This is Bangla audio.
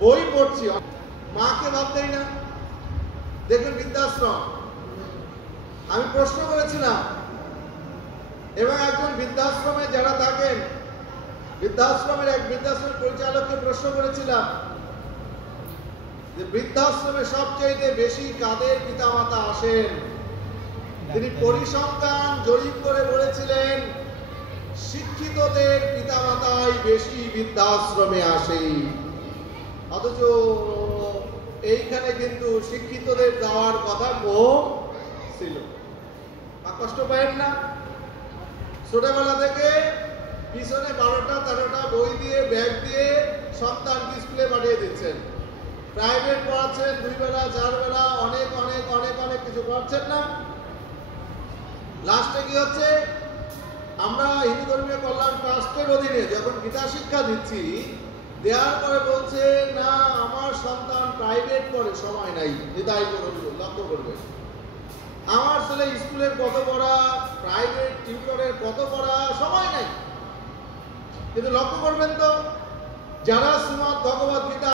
বই পড়ছি, মাকে ভাব দেই না। দেখবেন বৃদ্ধাশ্রম, আমি প্রশ্ন করেছিলাম এবং একজন বৃদ্ধাশ্রমে যারা থাকেন, বৃদ্ধাশ্রমের এক বৃদ্ধাশ্রমের পরিচালককে প্রশ্ন করেছিলাম যে বৃদ্ধাশ্রমে সবচেয়ে বেশি কাদের পিতামাতা আসেন। তিনি পরিসংখ্যান জরিপ করে বলেছিলেন শিক্ষিতদের পিতামাতাই বেশি বৃদ্ধাশ্রমে আসে। অথচ এইখানে কিন্তু শিক্ষিতদের যাওয়ার কথা কম ছিল। কষ্ট পায়েন না? ছোটবেলা থেকে পিছনে 12টা 13টা বই দিয়ে ব্যাগ দিয়ে সন্তানকে স্কুলে পাঠিয়ে দিচ্ছেন, প্রাইভেট পড়াচ্ছেন, 2 বেলা 4 বেলা, অনেক অনেক অনেক অনেক কিছু পড়াচ্ছেন না। লাস্টে কি হচ্ছে, আমরা হিন্দু ধর্মীয় কল্যাণ ট্রাস্টের অধীনে যখন গীতা শিক্ষা দিচ্ছি, দেওয়ার পরে বলছে না আমার সন্তান প্রাইভেট পড়ে, সময় নাই। হৃদয় লক্ষ্য করবে, আমার ছেলে স্কুলের কত পড়া, প্রাইভেট টিউটরের কত পড়া, সময় নাই। কিন্তু লক্ষ্য করবেন তো, যারা শ্রীমদ্ ভগবদ্ গীতা